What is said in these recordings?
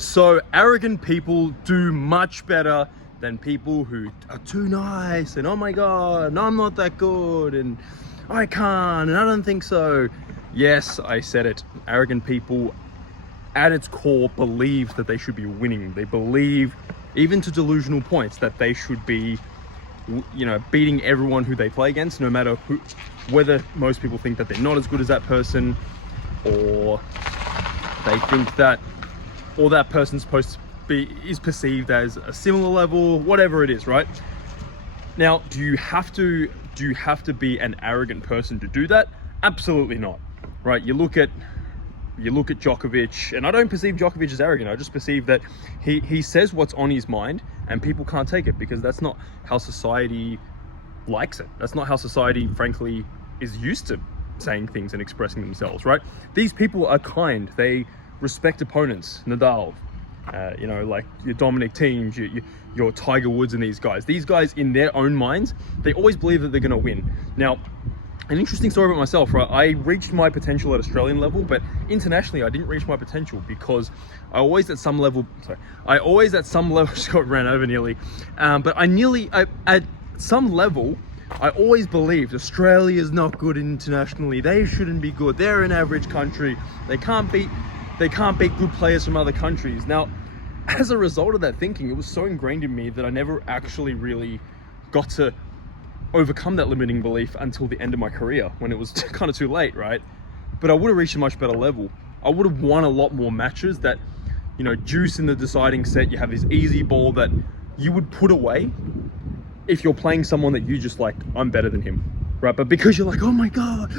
So arrogant people do much better than people who are too nice and, oh my God, no, I'm not that good and I can't and I don't think so. Yes, I said it. Arrogant people at its core believe that they should be winning. They believe, even to delusional points, that they should be, you know, beating everyone who they play against, no matter who, whether most people think that they're not as good as that person, or they think that, or that person's supposed to be, is perceived as a similar level, whatever it is, right? Now, do you have to be an arrogant person to do that? Absolutely not, right? You look at Djokovic, and I don't perceive Djokovic as arrogant. I just perceive that he says what's on his mind, and people can't take it because that's not how society likes it. That's not how society, frankly, is used to saying things and expressing themselves, right? These people are kind. They respect opponents. Nadal, you know, like your Dominic Thiem, your Tiger Woods, and these guys. These guys, in their own minds, they always believe that they're going to win. Now, an interesting story about myself, right? I reached my potential at Australian level, but internationally, I didn't reach my potential because I always at some level, just got ran over nearly, but at some level, I always believed Australia is not good internationally. They shouldn't be good. They're an average country. They can't beat good players from other countries. Now, as a result of that thinking, it was so ingrained in me that I never actually really got to overcome that limiting belief until the end of my career, when it was kind of too late, right? But I would have reached a much better level. I would have won a lot more matches that, you know, juice in the deciding set. You have this easy ball that you would put away if you're playing someone that you just like, I'm better than him, right? But because you're like, oh my God,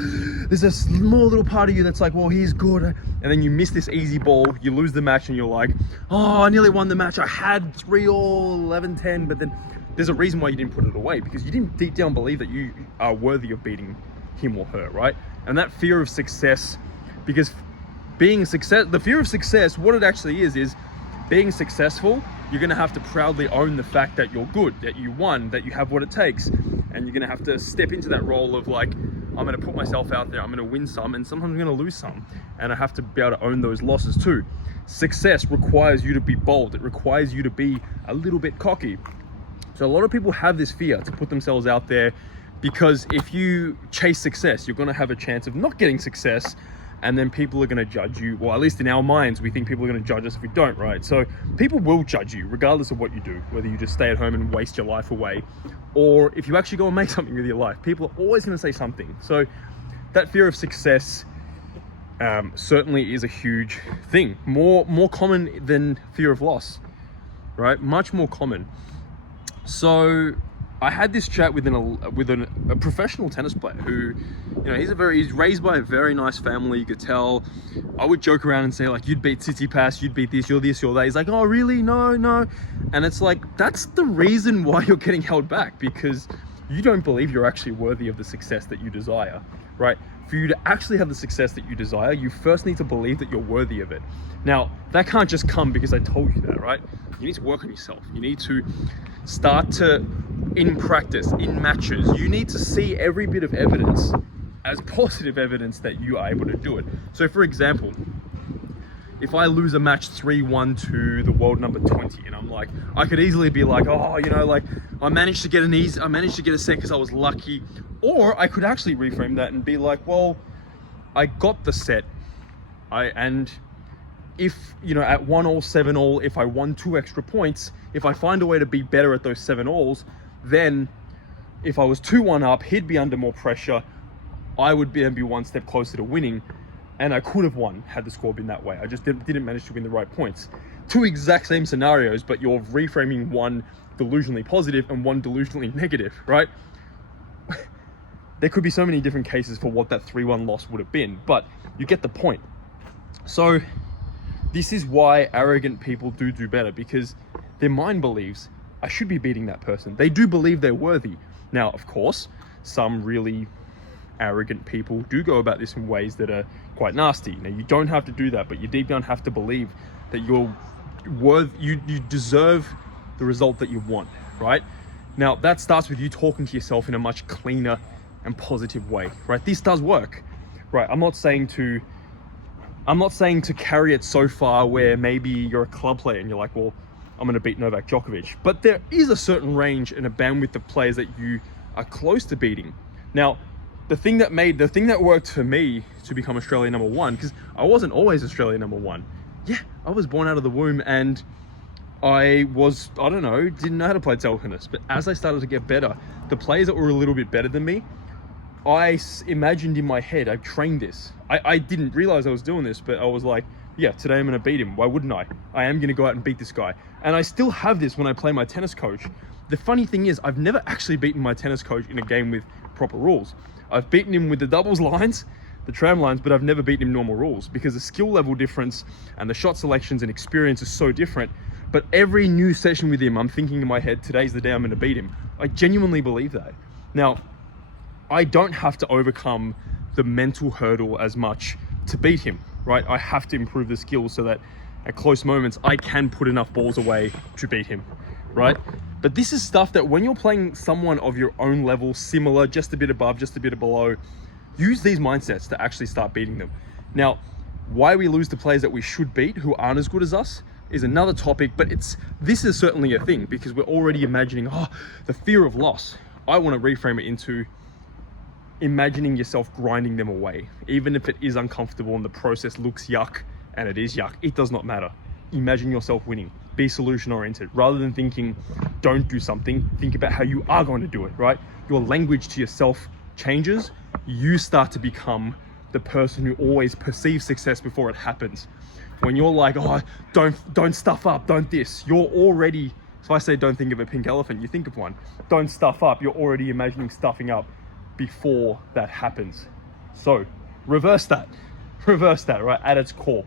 there's a small little part of you that's like, well, he's good. And then you miss this easy ball, you lose the match, and you're like, oh, I nearly won the match. I had 3-all, 11-10, but then there's a reason why you didn't put it away, because you didn't deep down believe that you are worthy of beating him or her, right? And that fear of success, because the fear of success, what it actually is being successful, you're gonna have to proudly own the fact that you're good, that you won, that you have what it takes. And you're gonna have to step into that role of like, I'm gonna put myself out there, I'm gonna win some, and sometimes I'm gonna lose some. And I have to be able to own those losses too. Success requires you to be bold. It requires you to be a little bit cocky. So a lot of people have this fear to put themselves out there, because if you chase success, you're gonna have a chance of not getting success, and then people are gonna judge you. Well, at least in our minds, we think people are gonna judge us if we don't, right? So people will judge you regardless of what you do, whether you just stay at home and waste your life away, or if you actually go and make something with your life. People are always gonna say something. So that fear of success certainly is a huge thing. More common than fear of loss, right? Much more common. So I had this chat with a professional tennis player who, you know, he's raised by a very nice family. You could tell. I would joke around and say like, you'd beat Tsitsipas, you'd beat this, you're that. He's like, oh really? No. And it's like, that's the reason why you're getting held back, because you don't believe you're actually worthy of the success that you desire, right? For you to actually have the success that you desire, you first need to believe that you're worthy of it. Now, that can't just come because I told you that, right? You need to work on yourself. You need to start to, in practice, in matches, you need to see every bit of evidence as positive evidence that you are able to do it. So for example, if I lose a match 3-1 to the world number 20, and I'm like, I could easily be like, oh, you know, like I managed to get a set because I was lucky. Or I could actually reframe that and be like, well, I got the set. And if, you know, at 1-all, 7-all, if I won 2 extra points, if I find a way to be better at those 7-alls, then if I was 2-1 up, he'd be under more pressure. I would be 1 step closer to winning. And I could have won had the score been that way. I just didn't manage to win the right points. 2 exact same scenarios, but you're reframing one delusionally positive and one delusionally negative, right? There could be so many different cases for what that 3-1 loss would have been, but you get the point. So this is why arrogant people do better, because their mind believes, I should be beating that person. They do believe they're worthy. Now, of course, some really arrogant people do go about this in ways that are quite nasty. Now, you don't have to do that, but you deep down have to believe that you deserve the result that you want, right? Now, that starts with you talking to yourself in a much cleaner and positive way, right? This does work, right? I'm not saying to I'm not saying to carry it so far where maybe you're a club player and you're like, well, I'm going to beat Novak Djokovic. But there is a certain range and a bandwidth of players that you are close to beating. Now, the thing that worked for me to become Australian number one, because I wasn't always Australian number one. Yeah, I was born out of the womb and I don't know, didn't know how to play table tennis. But as I started to get better, the players that were a little bit better than me, I imagined in my head, I trained this. I didn't realize I was doing this, but I was like, yeah, today I'm going to beat him. Why wouldn't I? I am going to go out and beat this guy. And I still have this when I play my tennis coach. The funny thing is, I've never actually beaten my tennis coach in a game with proper rules. I've beaten him with the doubles lines, the tram lines, but I've never beaten him normal rules because the skill level difference and the shot selections and experience is so different. But every new session with him, I'm thinking in my head, today's the day I'm going to beat him. I genuinely believe that. Now, I don't have to overcome the mental hurdle as much to beat him, right? I have to improve the skills so that at close moments, I can put enough balls away to beat him, right? But this is stuff that when you're playing someone of your own level, similar, just a bit above, just a bit below, use these mindsets to actually start beating them. Now, why we lose the players that we should beat who aren't as good as us is another topic, but this is certainly a thing because we're already imagining, the fear of loss. I want to reframe it into imagining yourself grinding them away. Even if it is uncomfortable and the process looks yuck, and it is yuck, it does not matter. Imagine yourself winning. Be solution oriented. Rather than thinking, don't do something, think about how you are going to do it, right? Your language to yourself changes. You start to become the person who always perceives success before it happens. When you're like, don't stuff up, don't this, you're already, so I say don't think of a pink elephant, you think of one. Don't stuff up, you're already imagining stuffing up before that happens. So reverse that, right, at its core.